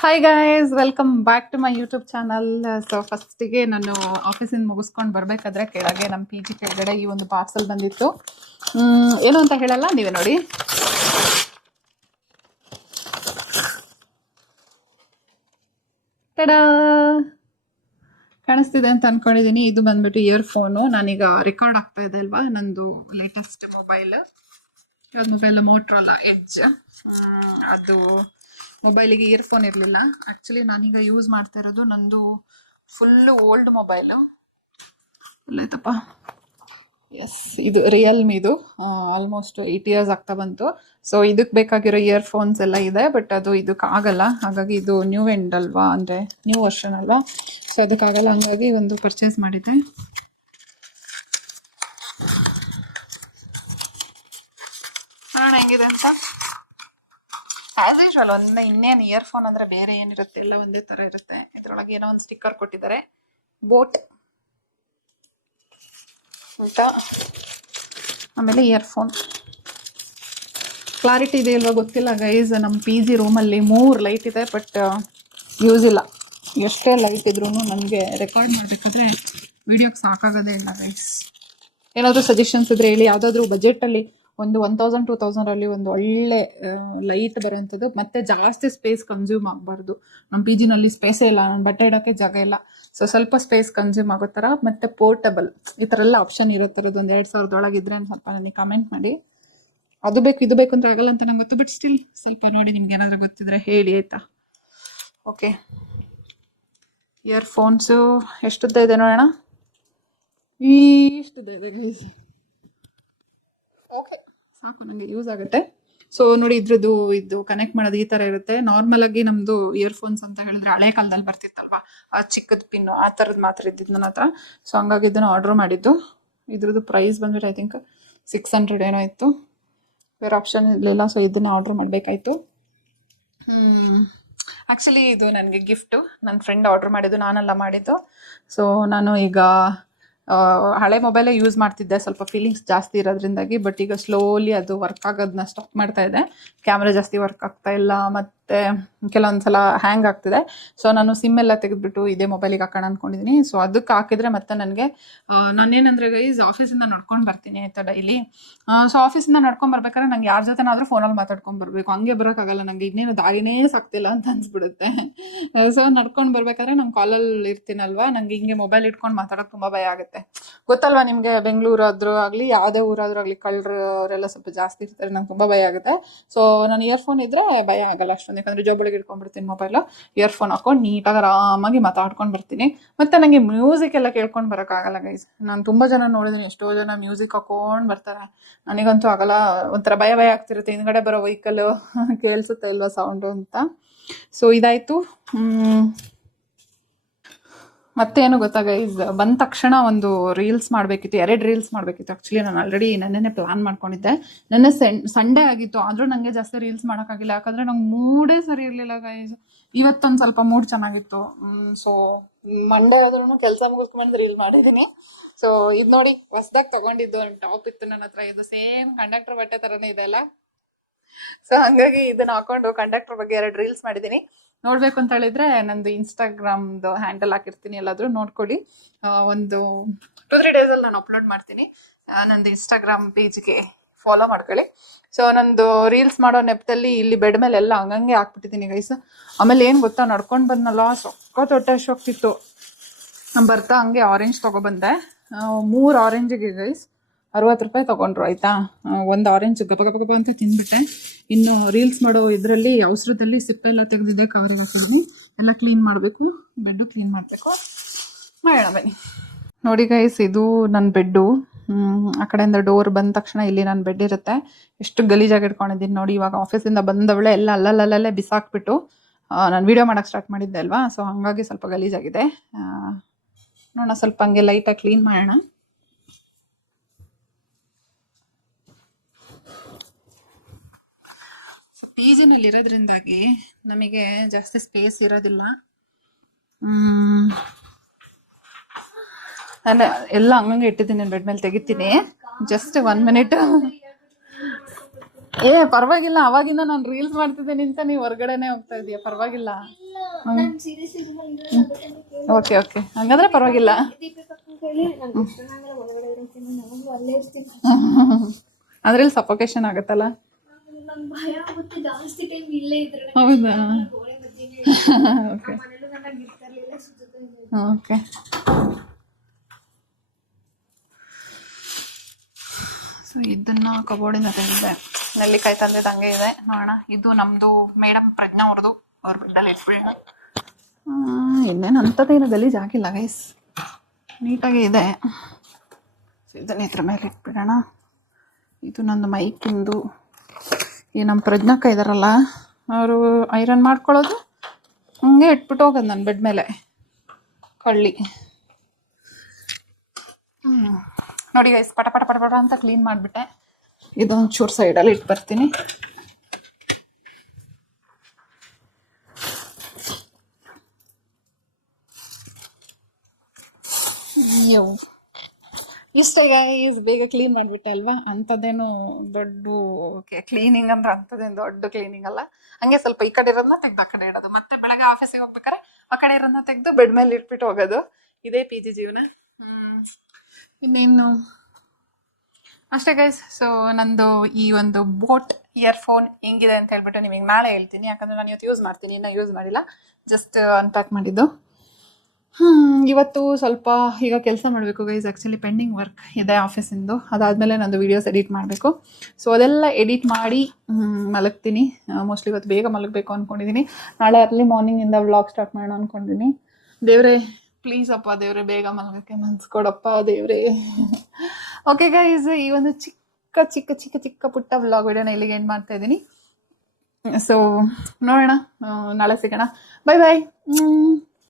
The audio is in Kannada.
Hi guys, welcome back to my YouTube channel. So ಫಸ್ಟಿಗೆ ನಾನು ಆಫೀಸಿಂದ ಮುಗಿಸ್ಕೊಂಡು ಬರಬೇಕಾದ್ರೆ ಕೆಳಗೆ ನಮ್ಮ ಪಿ ಜಿ ಕೆಳಗಡೆ ಈ ಒಂದು ಪಾರ್ಸಲ್ ಬಂದಿತ್ತು. ಏನು ಅಂತ ಹೇಳಲ್ಲ, ನೀವೇ ನೋಡಿ. ಟಡಾ, ಕಾಣಿಸ್ತಿದೆ ಅಂತ ಅನ್ಕೊಂಡಿದ್ದೀನಿ. ಇದು ಬಂದ್ಬಿಟ್ಟು ಇಯರ್ಫೋನು. ನಾನೀಗ ರೆಕಾರ್ಡ್ ಆಗ್ತಾ ಇದೆ ಅಲ್ವಾ, ನಂದು ಲೇಟೆಸ್ಟ್ ಮೊಬೈಲ್. ಯಾವ್ದು ಮೊಬೈಲ್? Motorola edge. ಅದು ಮೊಬೈಲಿಗೆ ಇಯರ್ಫೋನ್ ಇರಲಿಲ್ಲ. ಆ್ಯಕ್ಚುಲಿ ನಾನೀಗ ಯೂಸ್ ಮಾಡ್ತಾ ಇರೋದು ನಂದು ಫುಲ್ಲು ಓಲ್ಡ್ ಮೊಬೈಲು. ಅಲ್ಲಾಯ್ತಪ್ಪ, ಎಸ್, ಇದು ರಿಯಲ್ಮಿದು. ಆಲ್ಮೋಸ್ಟ್ 8 ಇಯರ್ಸ್ ಆಗ್ತಾ ಬಂತು. ಸೊ ಇದಕ್ಕೆ ಬೇಕಾಗಿರೋ ಇಯರ್ಫೋನ್ಸ್ ಎಲ್ಲ ಇದೆ, ಬಟ್ ಅದು ಇದಕ್ಕೆ ಆಗಲ್ಲ. ಹಾಗಾಗಿ ಇದು ನ್ಯೂ ಎಂಡ್ ಅಲ್ವಾ, ಅಂದರೆ ನ್ಯೂ ವರ್ಷನ್ ಅಲ್ವಾ, ಸೊ ಅದಕ್ಕಾಗಲ್ಲ. ಹಾಗಾಗಿ ಒಂದು ಪರ್ಚೇಸ್ ಮಾಡಿದ್ದೆ. ನೋಡೋಣ ಹೆಂಗಿದೆ ಅಂತ. ಆಸ್ ಯೂಶುವಲ್ ಇನ್ನೇನು ಇಯರ್ಫೋನ್ ಅಂದರೆ ಬೇರೆ ಏನಿರುತ್ತೆ, ಎಲ್ಲ ಒಂದೇ ಥರ ಇರುತ್ತೆ. ಇದರೊಳಗೆ ಏನೋ ಒಂದು ಸ್ಟಿಕ್ಕರ್ ಕೊಟ್ಟಿದ್ದಾರೆ, ಬೋಟ್ ಅಂತ. ಆಮೇಲೆ ಇಯರ್ಫೋನ್ ಕ್ಲಾರಿಟಿ ಇದೆ ಇಲ್ವಾ ಗೊತ್ತಿಲ್ಲ ಗೈಸ್. ನಮ್ಮ ಪಿ ಜಿ ರೂಮಲ್ಲಿ 3 ಲೈಟ್ ಇದೆ, ಬಟ್ ಯೂಸ್ ಇಲ್ಲ. ಎಷ್ಟೇ ಲೈಟ್ ಇದ್ರೂ ನನಗೆ ರೆಕಾರ್ಡ್ ಮಾಡಬೇಕಾದ್ರೆ ವಿಡಿಯೋಕ್ಕೆ ಸಾಕಾಗೋದೇ ಇಲ್ಲ ಗೈಸ್. ಏನಾದರೂ ಸಜೆಷನ್ಸ್ ಇದ್ರೆ ಹೇಳಿ. ಯಾವುದಾದ್ರೂ ಬಜೆಟಲ್ಲಿ ಒಂದು 1000 2000 ಒಂದು ಒಳ್ಳೆ ಲೈಟ್ ಬರೋಂಥದ್ದು, ಮತ್ತೆ ಜಾಸ್ತಿ ಸ್ಪೇಸ್ ಕನ್ಸ್ಯೂಮ್ ಆಗಬಾರ್ದು. ನಮ್ಮ ಪಿ ಜಿನಲ್ಲಿ ಸ್ಪೇಸೇ ಇಲ್ಲ, ನಾನು ಬಟ್ಟೆ ಇಡೋಕ್ಕೆ ಜಾಗ ಇಲ್ಲ. ಸೊ ಸ್ವಲ್ಪ ಸ್ಪೇಸ್ ಕನ್ಸ್ಯೂಮ್ ಆಗೋ ಥರ, ಮತ್ತು ಪೋರ್ಟಬಲ್, ಈ ಥರ ಎಲ್ಲ ಆಪ್ಷನ್ ಇರೋ ಥರದ್ದು ಒಂದು 2000 ಒಳಗಿದ್ರೆ ಸ್ವಲ್ಪ ನನಗೆ ಕಮೆಂಟ್ ಮಾಡಿ. ಅದು ಬೇಕು ಇದು ಬೇಕು ಅಂತ ಆಗಲ್ಲ ಅಂತ ನಂಗೆ ಗೊತ್ತು, ಬಟ್ ಸ್ಟಿಲ್ ಸ್ವಲ್ಪ ನೋಡಿ, ನಿಮ್ಗೆ ಏನಾದರೂ ಗೊತ್ತಿದ್ರೆ ಹೇಳಿ ಆಯಿತಾ. ಓಕೆ, ಇಯರ್ಫೋನ್ಸು ಎಷ್ಟುದ್ದ ಇದೆ ನೋಡೋಣ. ಇಷ್ಟುದ್ದ ಇದೆ ಗೈಸ್. ಓಕೆ, ಸಾಕು, ನನಗೆ ಯೂಸ್ ಆಗುತ್ತೆ. ಸೊ ನೋಡಿ, ಇದ್ರದ್ದು ಇದು ಕನೆಕ್ಟ್ ಮಾಡೋದು ಈ ಥರ ಇರುತ್ತೆ. ನಾರ್ಮಲ್ ಆಗಿ ನಮ್ಮದು ಇಯರ್ಫೋನ್ಸ್ ಅಂತ ಹೇಳಿದ್ರೆ ಹಳೆ ಕಾಲದಲ್ಲಿ ಬರ್ತಿತ್ತಲ್ವಾ, ಆ ಚಿಕ್ಕದ ಪಿನ್ನು ಆ ಥರದ್ದು ಮಾತ್ರ ಇದ್ದಿದ್ದು ನನ್ನ ಹತ್ರ. ಸೊ ಹಂಗಾಗಿ ಇದನ್ನು ಆರ್ಡ್ರ್ ಮಾಡಿದ್ದು. ಇದ್ರದ್ದು ಪ್ರೈಸ್ ಬಂದ್ಬಿಟ್ಟು ಐ ಥಿಂಕ್ 600 ಏನೋ ಇತ್ತು. ಬೇರೆ ಆಪ್ಷನ್ ಇರಲಿಲ್ಲ, ಸೊ ಇದನ್ನು ಆರ್ಡ್ರ್ ಮಾಡಬೇಕಾಯ್ತು. ಆ್ಯಕ್ಚುಲಿ ಇದು ನನಗೆ ಗಿಫ್ಟು. ನನ್ನ ಫ್ರೆಂಡ್ ಆರ್ಡ್ರ್ ಮಾಡಿದ್ದು, ನಾನೆಲ್ಲ ಮಾಡಿದ್ದು. ಸೊ ನಾನು ಈಗ ಹಳೆ ಮೊಬೈಲೇ ಯೂಸ್ ಮಾಡ್ತಿದ್ದೆ, ಸ್ವಲ್ಪ ಫೀಲಿಂಗ್ಸ್ ಜಾಸ್ತಿ ಇರೋದ್ರಿಂದಾಗಿ. ಬಟ್ ಈಗ ಸ್ಲೋಲಿ ಅದು ವರ್ಕ್ ಆಗೋದನ್ನ ಸ್ಟಾಪ್ ಮಾಡ್ತಾ ಇದೆ. ಕ್ಯಾಮ್ರಾ ಜಾಸ್ತಿ ವರ್ಕ್ ಆಗ್ತಾ ಇಲ್ಲ, ಮತ್ತು ಕೆಲವೊಂದು ಸಲ ಹ್ಯಾಂಗ್ ಆಗ್ತಿದೆ. ಸೊ ನಾನು ಸಿಮ್ ಎಲ್ಲ ತೆಗೆದುಬಿಟ್ಟು ಇದೇ ಮೊಬೈಲಿಗೆ ಹಾಕೋಣ ಅಂದ್ಕೊಂಡಿದ್ದೀನಿ. ಸೊ ಅದಕ್ಕೆ ಹಾಕಿದ್ರೆ ಮತ್ತೆ ನನಗೆ ನಾನೇನಂದರೆ ಗೈಸ್, ಆಫೀಸಿಂದ ನಡ್ಕೊಂಡು ಬರ್ತೀನಿ ಆಯಿತಾ ಡೈಲಿ. ಸೊ ಆಫೀಸಿಂದ ನಡ್ಕೊಂಡು ಬರ್ಬೇಕಾದ್ರೆ ನಂಗೆ ಯಾರ ಜೊತೆನಾದರೂ ಫೋನಲ್ಲಿ ಮಾತಾಡ್ಕೊಂಡು ಬರಬೇಕು. ಹಂಗೆ ಬರೋಕ್ಕಾಗಲ್ಲ, ನನಗೆ ಇನ್ನೇನು ದಾರಿನೇ ಸಾಕ್ತಿಲ್ಲ ಅಂತ ಅನ್ಸ್ಬಿಡುತ್ತೆ. ಸೊ ನಡ್ಕೊಂಡು ಬರ್ಬೇಕಾದ್ರೆ ನಾನು ಕಾಲಲ್ಲಿ ಇರ್ತೀನಲ್ವಾ, ನನಗೆ ಹಿಂಗೆ ಮೊಬೈಲ್ ಇಟ್ಕೊಂಡು ಮಾತಾಡೋಕೆ ತುಂಬ ಭಯ ಆಗುತ್ತೆ. ಗೊತ್ತಲ್ವಾ ನಿಮಗೆ, ಬೆಂಗಳೂರು ಆದರೂ ಆಗಲಿ ಯಾವುದೇ ಊರಾದರೂ ಆಗಲಿ ಕಳ್ಳರೆಲ್ಲ ಸ್ವಲ್ಪ ಜಾಸ್ತಿ ಇರ್ತಾರೆ. ನಂಗೆ ತುಂಬ ಭಯ ಆಗುತ್ತೆ. ಸೊ ನಾನು ಇಯರ್ಫೋನ್ ಇದ್ದರೆ ಭಯ ಆಗಲ್ಲ ಅಷ್ಟೊಂದು, ಯಾಕಂದರೆ ಜೋಬಳಿಗೆ ಇಟ್ಕೊಂಡ್ಬಿಡ್ತೀನಿ ಮೊಬೈಲು. ಇಯರ್ಫೋನ್ ಹಾಕೊಂಡು ನೀಟಾಗಿ ಆರಾಮಾಗಿ ಮಾತಾಡ್ಕೊಂಡು ಬರ್ತೀನಿ. ಮತ್ತು ನನಗೆ ಮ್ಯೂಸಿಕ್ ಎಲ್ಲ ಕೇಳ್ಕೊಂಡು ಬರೋಕ್ಕಾಗಲ್ಲ ಗೈಸ್. ನಾನು ತುಂಬ ಜನ ನೋಡಿದ್ದೀನಿ, ಎಷ್ಟೋ ಜನ ಮ್ಯೂಸಿಕ್ ಹಾಕೊಂಡು ಬರ್ತಾರೆ. ನನಗಂತೂ ಆಗಲ್ಲ, ಒಂಥರ ಭಯ ಆಗ್ತಿರುತ್ತೆ. ಹಿಂದ್ಗಡೆ ಬರೋ ವೆಹಿಕಲ್ಲು ಕೇಳಿಸುತ್ತೆ ಇಲ್ವಾ ಸೌಂಡು ಅಂತ. ಸೊ ಇದಾಯಿತು. ಮತ್ತೇನು ಗೊತ್ತಾ ಗೈಸ್, ಬಂದ ತಕ್ಷಣ ಒಂದು ರೀಲ್ಸ್ ಮಾಡಬೇಕಿತ್ತು, 2 ರೀಲ್ಸ್ ಮಾಡಬೇಕಿತ್ತು. ಆ್ಯಕ್ಚುಲಿ ನಾನು ಆಲ್ರೆಡಿ ನೆನ್ನೆ ಪ್ಲ್ಯಾನ್ ಮಾಡ್ಕೊಂಡಿದ್ದೆ. ನೆನ್ನೆ ಸಂಡೇ ಆಗಿತ್ತು, ಆದರೂ ನನಗೆ ಜಾಸ್ತಿ ರೀಲ್ಸ್ ಮಾಡೋಕ್ಕಾಗಿಲ್ಲ, ಯಾಕಂದರೆ ನಂಗೆ ಮೂಡೇ ಸರಿ ಇರಲಿಲ್ಲ ಗೈಸ್. ಇವತ್ತೊಂದು ಸ್ವಲ್ಪ ಮೂಡ್ ಚೆನ್ನಾಗಿತ್ತು. ಸೊ ಮಂಡೇ ಆದ್ರೂ ಕೆಲಸ ಮುಗಿಸ್ಕೊಂಡು ರೀಲ್ ಮಾಡಿದ್ದೀನಿ. ಸೊ ಇದು ನೋಡಿ, ಹೊಸ್ದಾಗಿ ತೊಗೊಂಡಿದ್ದು ಒಂದು ಟಾಪ್ ಇತ್ತು ನನ್ನ ಹತ್ರ. ಇದು ಸೇಮ್ ಕಂಡಕ್ಟರ್ ಬಟ್ಟೆ ಥರನೇ ಇದೆ ಅಲ್ಲ. ಸೊ ಹಂಗಾಗಿ ಇದನ್ನ ಹಾಕೊಂಡು ಕಂಡಕ್ಟರ್ ಬಗ್ಗೆ 2 ರೀಲ್ಸ್ ಮಾಡಿದ್ದೀನಿ. ನೋಡ್ಬೇಕು ಅಂತ ಹೇಳಿದ್ರೆ ನಂದು ಇನ್ಸ್ಟಾಗ್ರಾಮ್ದು ಹ್ಯಾಂಡಲ್ ಹಾಕಿರ್ತೀನಿ, ಎಲ್ಲಾದರೂ ನೋಡ್ಕೊಳ್ಳಿ. ಒಂದು 2-3 ಡೇಸಲ್ಲಿ ನಾನು ಅಪ್ಲೋಡ್ ಮಾಡ್ತೀನಿ. ನಂದು ಇನ್ಸ್ಟಾಗ್ರಾಮ್ ಪೇಜ್ಗೆ ಫಾಲೋ ಮಾಡ್ಕೊಳ್ಳಿ. ಸೊ ನಂದು ರೀಲ್ಸ್ ಮಾಡೋ ನೆಪದಲ್ಲಿ ಇಲ್ಲಿ ಬೆಡ್ ಮೇಲೆ ಎಲ್ಲ ಹಂಗಂಗೆ ಹಾಕ್ಬಿಟ್ಟಿದ್ದೀನಿ ಗೈಸ್. ಆಮೇಲೆ ಏನು ಗೊತ್ತಾ, ನಡ್ಕೊಂಡು ಬಂದನಲ್ಲ, ಸೊಕ್ಕ ತೊಟ್ಟೆ ಹೋಗ್ತಿತ್ತು. ಬರ್ತಾ ಹಂಗೆ ಆರೆಂಜ್ ತೊಗೊಬಂದೆ. 3 ಆರೆಂಜಿಗೆ ಗೈಸ್ 60 ರೂಪಾಯಿ ತೊಗೊಂಡ್ರು ಆಯಿತಾ. ಒಂದು ಆರೆಂಜ್ ಗಪ ಗಪ ಗಪ ಅಂತ ತಿಂದ್ಬಿಟ್ಟೆ. ಇನ್ನು ರೀಲ್ಸ್ ಮಾಡೋ ಇದರಲ್ಲಿ ಅವಸರದಲ್ಲಿ ಸಿಪ್ಪೆಲ್ಲ ತೆಗೆದಿದ್ದೆ, ಕವರ್ಗೆ ಹಾಕಿದ್ವಿ. ಎಲ್ಲ ಕ್ಲೀನ್ ಮಾಡಬೇಕು, ಬೆಡ್ಡು ಕ್ಲೀನ್ ಮಾಡಬೇಕು. ಮಾಡೋಣ ಬನ್ನಿ. ನೋಡಿ ಗೈಸ್, ಇದು ನನ್ನ ಬೆಡ್ಡು. ಆ ಕಡೆಯಿಂದ ಡೋರ್ ಬಂದ ತಕ್ಷಣ ಇಲ್ಲಿ ನನ್ನ ಬೆಡ್ ಇರುತ್ತೆ. ಎಷ್ಟು ಗಲೀಜಾಗಿ ಇಟ್ಕೊಂಡಿದ್ದೀನಿ ನೋಡಿ. ಇವಾಗ ಆಫೀಸಿಂದ ಬಂದವಳೆ ಎಲ್ಲ ಅಲ್ಲಲ್ಲಲ್ಲೇ ಬಿಸಾಕ್ಬಿಟ್ಟು ನಾನು ವೀಡಿಯೋ ಮಾಡೋಕ್ಕೆ ಸ್ಟಾರ್ಟ್ ಮಾಡಿದ್ದೆ ಅಲ್ವಾ. ಸೊ ಹಾಗಾಗಿ ಸ್ವಲ್ಪ ಗಲೀಜಾಗಿದೆ. ನೋಡೋಣ, ಸ್ವಲ್ಪ ಹಂಗೆ ಲೈಟಾಗಿ ಕ್ಲೀನ್ ಮಾಡೋಣ. ಪಿ ಜಿನಲ್ಲಿ ಇರೋದ್ರಿಂದಾಗಿ ನಮಗೆ ಜಾಸ್ತಿ ಸ್ಪೇಸ್ ಇರೋದಿಲ್ಲ. ನಾನು ಎಲ್ಲ ಹಂಗಂಗೆ ಇಟ್ಟಿದ್ದೀನಿ, ಬೆಡ್ ಮೇಲೆ ತೆಗಿತೀನಿ. Just 1 minute. ಪರವಾಗಿಲ್ಲ, ಅವಾಗಿಂದ ನಾನು ರೀಲ್ಸ್ ಮಾಡ್ತಿದ್ದೀನಿ ಅಂತ ನೀವು ಹೊರಗಡೆನೆ ಹೋಗ್ತಾ ಇದೀಯ, ಪರವಾಗಿಲ್ಲ. ನಾನು ಸೀರಿಯಸ್ ಇದ್ದೀನಿ. ಓಕೆ ಓಕೆ, ಹಂಗಾದ್ರೆ ಪರವಾಗಿಲ್ಲ. ದೀಪಿಕಕ್ಕನ ಕೈಲಿ ನಂಗೆ ಇಷ್ಟನಾಗಲ್ಲ ಒಳಗಡೆ ಇರ್ತೀನಿ, ನಾನು ಅಲ್ಲೇ ಇರ್ತೀನಿ. ಅದ್ರಲ್ಲಿ ಸಫೋಕೇಶನ್ ಆಗುತ್ತಲ್ಲ. ನಂಗೆ ಭಯ ಆಗುತ್ತೆ ಜಾಸ್ತಿ ಟೈಮ್ ಇಲ್ಲೇ ಇದ್ರೆ. ಹೌದಾ? ಗೋಡೆ ಮಧ್ಯೆ ಓಕೆ ಮನೇಲೂ ನನಗೆ ಇರ್ತಿರ್ಲಿಲ್ಲ, ಸುತ್ತ ಓಕೆ. ಸೊ ಇದನ್ನ ಕಬೋರ್ಡಿಂದ ತೆಗೆದಿದೆ. ನೆಲ್ಲಿಕಾಯಿ ತಂದಿದ್ದು ಹಂಗೆ ಇದೆ, ನೋಡೋಣ. ಇದು ನಮ್ಮದು ಮೇಡಮ್ ಪ್ರಜ್ಞಾ ಅವ್ರದ್ದು, ಅವ್ರ ಬೆಡ್ಡಲ್ಲಿ ಇಟ್ಬಿಡೋಣ. ಇನ್ನೇನು ಅಂಥದ್ದೇನು ಗಲೀಜ್ ಆಗಿಲ್ಲ ಗೈಸ್, ನೀಟಾಗಿ ಇದೆ. ಸೊ ಇದನ್ನ ಇದ್ರ ಮೇಲೆ ಇಟ್ಬಿಡೋಣ. ಇದು ನಂದು ಮೈಕಿಂದು. ಈ ನಮ್ಮ ಪ್ರಜ್ಞಾಕ್ಕ ಇದಾರಲ್ಲ, ಅವರು ಐರನ್ ಮಾಡ್ಕೊಳ್ಳೋದು ಹಂಗೆ ಇಟ್ಬಿಟ್ಟು ಹೋಗೋದು ನನ್ನ ಬೆಡ್ ಮೇಲೆ, ಕಳ್ಳಿ. ನೋಡಿ ಗೈಸ್, ಪಟ ಪಟ ಪಟ ಪಟ ಅಂತ ಕ್ಲೀನ್ ಮಾಡಿಬಿಟ್ಟೆ. ಇದೊಂದು ಚೂರು ಸೈಡಲ್ಲಿ ಇಟ್ಟು ಬರ್ತೀನಿ. ಇಷ್ಟೇ ಗೈಸ್, ಬೇಗ ಕ್ಲೀನ್ ಮಾಡಿಬಿಟ್ಟೆ ಅಲ್ವಾ. ಅಂಥದ್ದೇನು ದೊಡ್ಡ ಕ್ಲೀನಿಂಗ್ ಅಂದ್ರೆ ಅಂಥದ್ದೇನು ದೊಡ್ಡ ಕ್ಲೀನಿಂಗ್ ಅಲ್ಲ. ಹಂಗೆ ಸ್ವಲ್ಪ ಈ ಕಡೆ ಇರೋದನ್ನ ತೆಗ್ದು ಆ ಕಡೆ ಇಡೋದು, ಮತ್ತೆ ಬೆಳಗ್ಗೆ ಆಫೀಸಿಗೆ ಹೋಗ್ಬೇಕಾರೆ ಆ ಕಡೆ ಇರೋದನ್ನ ತೆಗೆದು ಬೆಡ್ ಮೇಲೆ ಇಟ್ಬಿಟ್ಟು ಹೋಗೋದು. ಇದೇ ಪಿ ಜಿ ಜೀವನ. ಇನ್ನೇನು ಅಷ್ಟೇ ಗೈಸ್. ಸೊ ನಂದು ಈ ಒಂದು ಬೋಟ್ ಇಯರ್ಫೋನ್ ಹೆಂಗಿದೆ ಅಂತ ಹೇಳ್ಬಿಟ್ಟು ನಿಮಗೆ ನಾಳೆ ಹೇಳ್ತೀನಿ, ಯಾಕಂದರೆ ನಾನು ಇವತ್ತು ಯೂಸ್ ಮಾಡ್ತೀನಿ, ಇನ್ನೂ ಯೂಸ್ ಮಾಡಿಲ್ಲ, ಜಸ್ಟ್ ಅನ್ಪ್ಯಾಕ್ ಮಾಡಿದ್ದು. ಇವತ್ತು ಸ್ವಲ್ಪ ಈಗ ಕೆಲಸ ಮಾಡಬೇಕು ಗೈಸ್. ಆ್ಯಕ್ಚುಲಿ ಪೆಂಡಿಂಗ್ ವರ್ಕ್ ಇದೆ ಆಫೀಸಿಂದು, ಅದಾದಮೇಲೆ ನಂದು ವೀಡಿಯೋಸ್ ಎಡಿಟ್ ಮಾಡಬೇಕು. ಸೊ ಅದೆಲ್ಲ ಎಡಿಟ್ ಮಾಡಿ ಮಲಗ್ತೀನಿ. ಮೋಸ್ಟ್ಲಿ ಇವತ್ತು ಬೇಗ ಮಲಗಬೇಕು ಅಂದ್ಕೊಂಡಿದ್ದೀನಿ. ನಾಳೆ ಅರ್ಲಿ ಮಾರ್ನಿಂಗಿಂದ ವ್ಲಾಗ್ ಸ್ಟಾರ್ಟ್ ಮಾಡೋಣ ಅಂದ್ಕೊಂಡಿದ್ದೀನಿ. ದೇವರೇ ಪ್ಲೀಸ್ ಅಪ್ಪ, ದೇವರೇ ಬೇಗ ಮಲಗೋಕ್ಕೆ ಮನ್ಸು ಕೊಡಪ್ಪ ದೇವರೇ. ಓಕೆ ಗೈಸ್, ಈ ಒಂದು ಚಿಕ್ಕ ಚಿಕ್ಕ ಚಿಕ್ಕ ಚಿಕ್ಕ ಪುಟ್ಟ ವ್ಲಾಗ್ ವಿಡಿಯೋನ ಇಲ್ಲಿಗೆ ಎಂಡ್ ಮಾಡ್ತಾ ಇದ್ದೀನಿ. ಸೊ ನೋಡೋಣ, ನಾಳೆ ಸಿಗೋಣ. ಬಾಯ್ ಬಾಯ್.